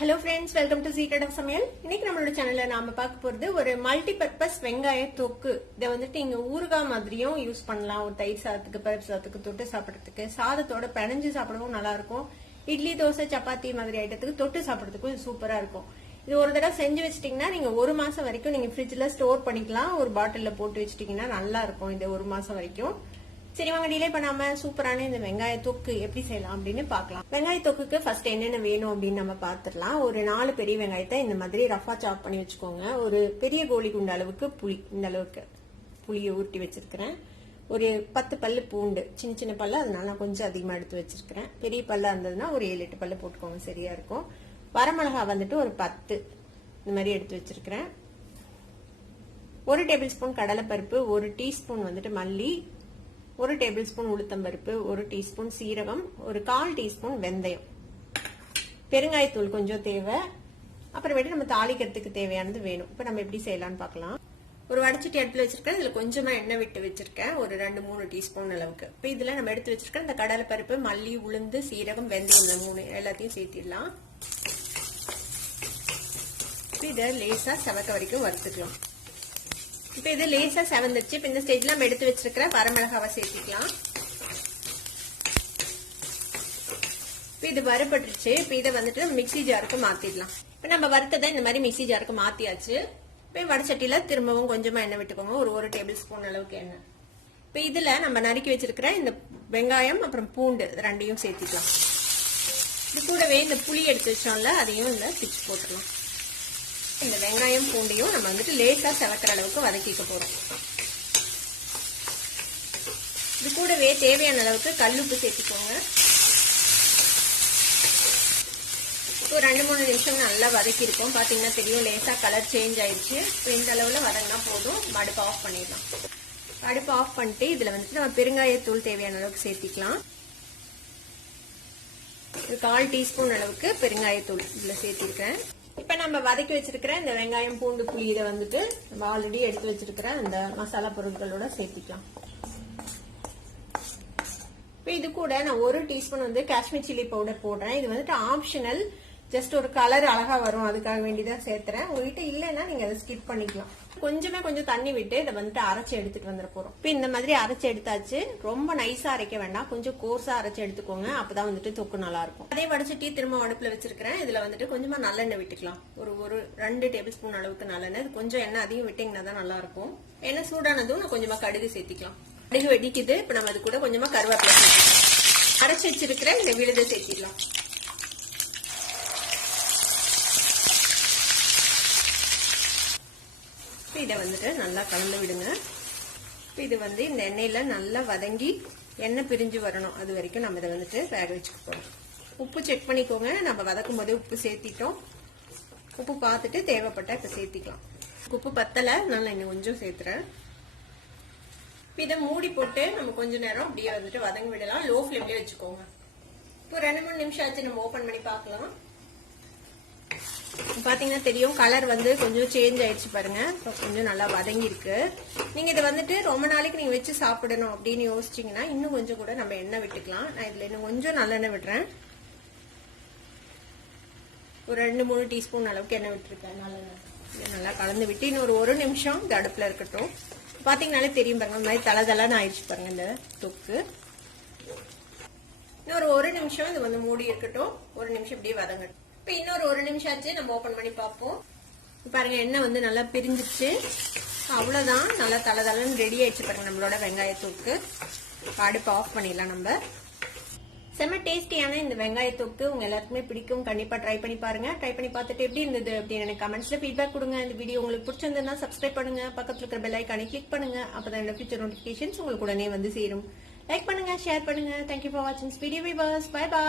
Hello friends, welcome to secret of சமையல். இன்னைக்கு நம்மளோட சேனல்ல நாம பார்க்க போறது ஒரு மல்டி பர்பஸ் வெங்காய தொக்கு. இதை வந்துட்டு நீங்க ஊறுகாய் மாதிரியும் யூஸ் பண்ணலாம். ஒரு தயிர் சாதத்துக்கு, பருப்பு சாதத்துக்கு தொட்டு சாப்பிடறதுக்கு, சாதத்தோட பிணைஞ்சு சாப்பிடவும் நல்லா இருக்கும். இட்லி, தோசை, சப்பாத்தி மாதிரி ஐட்டத்துக்கு தொட்டு சாப்பிடறதுக்கும் இது சூப்பரா இருக்கும். இது ஒரு தடவை செஞ்சு வச்சிட்டீங்கன்னா நீங்க ஒரு மாசம் வரைக்கும் நீங்க ஃப்ரிட்ஜ்ல ஸ்டோர் பண்ணிக்கலாம். ஒரு பாட்டில்ல போட்டு வச்சிட்டீங்கன்னா நல்லா இருக்கும் இது ஒரு மாசம் வரைக்கும். சரி, வாங்க டிலே பண்ணாம சூப்பரான இந்த வெங்காய தொக்கு எப்படி செய்யலாம் அப்படின்னு பார்க்கலாம். வெங்காய தொக்குக்கு ஃபர்ஸ்ட் என்னென்ன வேணும் அப்படின்னு நம்ம பார்த்துடலாம். ஒரு 4 பெரிய வெங்காயத்தை இந்த மாதிரி ரஃபா சாப் பண்ணி வச்சுக்கோங்க. ஒரு பெரிய கோழி குண்டு அளவுக்கு புளி, இந்த அளவுக்கு புளியை ஊட்டி வச்சிருக்கிறேன். ஒரு 10 பல்லு பூண்டு, சின்ன சின்ன பல்லு, அதனால நான் கொஞ்சம் அதிகமா எடுத்து வச்சிருக்கிறேன். பெரிய பல்லா இருந்ததுன்னா ஒரு 7-8 பல்லு போட்டுக்கோங்க, சரியா இருக்கும். வரமிளகா வந்துட்டு ஒரு 10 இந்த மாதிரி எடுத்து வச்சிருக்கிறேன். 1 டேபிள் ஸ்பூன் கடலைப்பருப்பு, 1 டீஸ்பூன் வந்துட்டு மல்லி, 1 டேபிள் ஸ்பூன் உளுத்தம்பருப்பு, 1 டீஸ்பூன் சீரகம், ஒரு 1/4 டீஸ்பூன் வெந்தயம், பெருங்காயத்தூள் கொஞ்சம் தேவை. அப்புறமேட்டு நம்ம தாளிக்கிறதுக்கு தேவையானது வேணும். இப்ப நம்ம எப்படி செய்யலாம்னு பார்க்கலாம். ஒரு வடச்சட்டி அடுப்புல வச்சிருக்கேன். இதுல கொஞ்சமா எண்ணெய் விட்டு வச்சிருக்கேன், ஒரு 2-3 டீஸ்பூன் அளவுக்கு. இப்ப இதுல நம்ம எடுத்து வச்சிருக்கேன் இந்த கடலைப்பருப்பு, மல்லி, உளுந்து, சீரகம், வெந்தயம், இந்த 3 எல்லாத்தையும் சேர்த்திடலாம். இதை லேசா செவக்க வரைக்கும் வறுத்துக்கலாம். இப்ப இது லேசா செவந்துச்சு. இப்ப இந்த ஸ்டேஜ்ல நம்ம எடுத்து வச்சிருக்கிற வரமிளகாவை சேர்த்திக்கலாம். இப்ப இது வறுபட்டுருச்சு. இப்ப இதை வந்துட்டு மிக்சி ஜாருக்கு மாத்திடலாம். இப்ப நம்ம வறுத்ததை இந்த மாதிரி மிக்சி ஜாருக்கு மாத்தியாச்சு. இப்ப வடச்சட்டியில திரும்பவும் கொஞ்சமா எண்ணெய் விட்டுக்கோங்க, ஒரு டேபிள் ஸ்பூன் அளவுக்கு எண்ணெய். இப்ப இதுல நம்ம நறுக்கி வச்சிருக்கிற இந்த வெங்காயம் அப்புறம் பூண்டு ரெண்டையும் சேர்த்திக்கலாம். இது கூடவே இந்த புளி எடுத்து வச்சோம்ல, அதையும் இந்த பிச்சு போட்டுடலாம். இந்த வெங்காயம் பூண்டையும் நம்ம வந்துட்டு லேசா செவக்கிற அளவுக்கு வதக்கிக்க போறோம். இது கூடவே தேவையான அளவுக்கு கல்லுப்பு சேர்த்துக்கோங்க. ஒரு 2-3 நிமிஷம் நல்லா வதக்கி இருக்கோம். பாத்தீங்கன்னா தெரியும், லேசா கலர் சேஞ்ச் ஆயிடுச்சு. இப்போ இந்த அளவுல வதங்கினா போதும். அடுப்பு ஆஃப் பண்ணிடலாம். அடுப்பு ஆஃப் பண்ணிட்டு இதுல வந்துட்டு நம்ம பெருங்காயத்தூள் தேவையான அளவுக்கு சேர்த்திக்கலாம். ஒரு 1/4 டீஸ்பூன் அளவுக்கு பெருங்காயத்தூள் இதுல சேர்த்திருக்கேன். இப்ப நம்ம வதக்கி வச்சிருக்கிற இந்த வெங்காயம், பூண்டு, புளி இதை வந்துட்டு நம்ம ஆல்ரெடி எடுத்து வச்சிருக்கிற இந்த மசாலா பொருட்களோட சேர்த்திக்கலாம். இப்ப இது கூட நான் 1 டீஸ்பூன் வந்து காஷ்மீர் சில்லி பவுடர் போடுறேன். இது வந்துட்டு ஆப்ஷனல், ஜஸ்ட் ஒரு கலர் அழகா வரும், அதுக்காக வேண்டிதான் சேர்த்துறேன். உங்ககிட்ட இல்லைன்னா நீங்க அதை ஸ்கிப் பண்ணிக்கலாம். கொஞ்சம் தண்ணி விட்டு இதை வந்துட்டு அரைச்சு எடுத்துட்டு வந்துட போறோம். இப்ப இந்த மாதிரி அரைச்சு எடுத்தாச்சு. ரொம்ப நைஸா அரைக்க வேண்டாம், கொஞ்சம் கோர்ஸா அரைச்சு எடுத்துக்கோங்க. அப்பதான் வந்துட்டு தொக்கு நல்லா இருக்கும். அதே வடச்சட்டி திரும்ப அடுப்புல வச்சிருக்கிறேன். இதுல வந்துட்டு கொஞ்சமா நல்லெண்ணெய் விட்டுக்கலாம். ஒரு 2 டேபிள் ஸ்பூன் அளவுக்கு நல்லெண்ணெய். இது கொஞ்சம் எண்ணெய் அதிகம் விட்டீங்கன்னா தான் நல்லா இருக்கும். எண்ணெய் சூடானதும் நான் கொஞ்சமா கடுகு சேர்த்திக்கலாம். கடுகு வெடிக்குது. இப்ப நம்ம அது கூட கொஞ்சமா கருவேப்பிலை சேர்த்திக்கலாம். அரைச்சு வச்சிருக்கிற இந்த விழுதை சேர்த்திடலாம். இதை வந்துட்டு நல்லா கலந்து விடுங்க. இது வந்து இந்த எண்ணெயில நல்லா வதங்கி எண்ணெய் பிரிஞ்சு வரணும். அது வரைக்கும் நம்ம இதை வந்துட்டு வேக வச்சுக்க போறோம். உப்பு செக் பண்ணிக்கோங்க. நம்ம வதக்கும் போதே உப்பு சேர்த்திட்டோம். உப்பு பார்த்துட்டு தேவைப்பட்ட இப்ப சேர்த்திக்கலாம். உப்பு பத்தல, நான் இன்னும் கொஞ்சம் சேர்த்துறேன். இதை மூடி போட்டு நம்ம கொஞ்ச நேரம் அப்படியே வந்துட்டு வதங்கி விடலாம். லோ ஃபிளேம்லயே வச்சுக்கோங்க. இப்போ 2-3 நிமிஷம் ஆச்சு. நம்ம ஓபன் பண்ணி பார்க்கலாம். பாத்தீங்கன்னா தெரியும், கலர் வந்து கொஞ்சம் சேஞ்ச் ஆயிடுச்சு பாருங்க. கொஞ்சம் நல்லா வதங்கி இருக்கு. நீங்க இதை வந்துட்டு ரொம்ப நாளைக்கு நீங்க வச்சு சாப்பிடணும் அப்படின்னு யோசிச்சீங்கன்னா இன்னும் கொஞ்சம் கூட நம்ம எண்ணெய் விட்டுக்கலாம். நான் இதுல இன்னும் கொஞ்சம் நல்லெண்ணெய் விடுறேன். ஒரு 2-3 டீஸ்பூன் அளவுக்கு எண்ணெய் விட்டுருக்கேன். நல்லெண்ணெய் நல்லா கலந்து விட்டு இன்னும் ஒரு நிமிஷம் இந்த அடுப்புல இருக்கட்டும். பாத்தீங்கன்னாலே தெரியும் பாருங்க, இந்த மாதிரி தளதளன்னு ஆயிடுச்சு பாருங்க இந்த தொக்கு. இன்னும் ஒரு நிமிஷம் இது வந்து மூடி இருக்கட்டும். 1 நிமிஷம் இப்படியே வதங்கட்டும். இப்ப இன்னொரு 1 நிமிஷம் ஆச்சு. நம்ம ஓபன் பண்ணி பார்ப்போம். பாருங்க, எண்ணெய் வந்து நல்லா பிரிஞ்சிருச்சு. அவ்வளவுதான், நல்லா தளதளன்னு ரெடி ஆயிடுச்சு பாருங்க நம்மளோட வெங்காய தொக்கு. அடுப்பு ஆஃப் பண்ணிடலாம். நம்ம செம்ம டேஸ்டியான இந்த வெங்காய தொக்கு உங்க எல்லாருக்குமே பிடிக்கும். கண்டிப்பா ட்ரை பண்ணி பாருங்க. ட்ரை பண்ணி பார்த்துட்டு எப்படி இருந்தது அப்படின்னு எனக்கு கமெண்ட்ஸ்ல ஃபீட்பேக் கொடுங்க. இந்த வீடியோ உங்களுக்கு பிடிச்சிருந்ததுன்னா சப்ஸ்கிரைப் பண்ணுங்க, பக்கத்துல இருக்கிற பெல் ஐகானை கிளிக் பண்ணுங்க. அப்பதான் என்னோட ஃபியூச்சர் நோட்டிபிகேஷன்ஸ் உங்களுக்கு உடனே வந்து சேரும். லைக் பண்ணுங்க, ஷேர் பண்ணுங்க. தேங்க்யூ ஃபார் வாட்சிங் வீடியோ. Bye by.